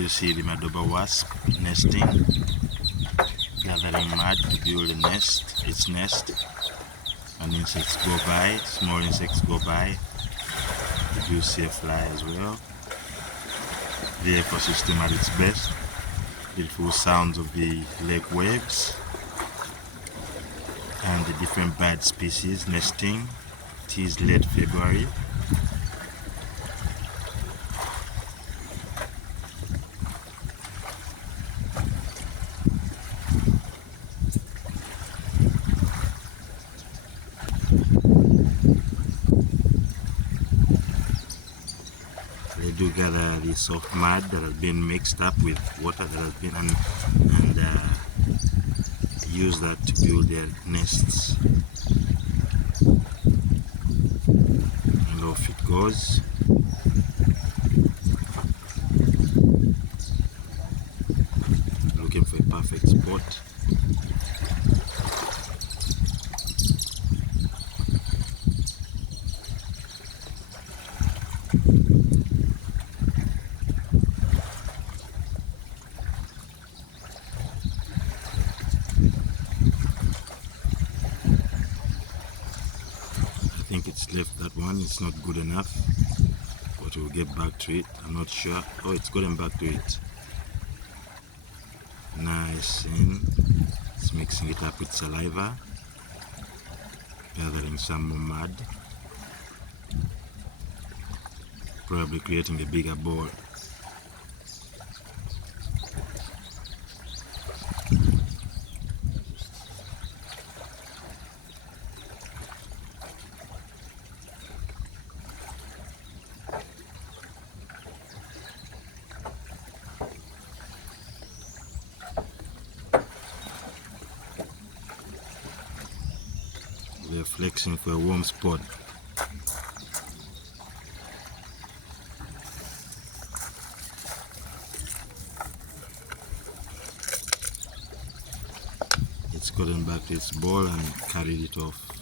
You see the Mud-Dauber wasp nesting, gathering mud to build its nest. And insects go by, small insects go by. You do see a fly as well. The ecosystem at its best. Beautiful sounds of the lake waves and the different bird species nesting. It is late February. They do gather the soft mud that has been mixed up with water that has been and use that to build their nests. And off it goes. Looking for a perfect spot. I think it's left that one, it's not good enough, but we'll get back to it. I'm not sure. Oh, it's gotten back to it. Nice, and it's mixing it up with saliva, gathering some more mud, probably creating a bigger ball. They're flexing for a warm spot. It's gotten back to its ball and carried it off.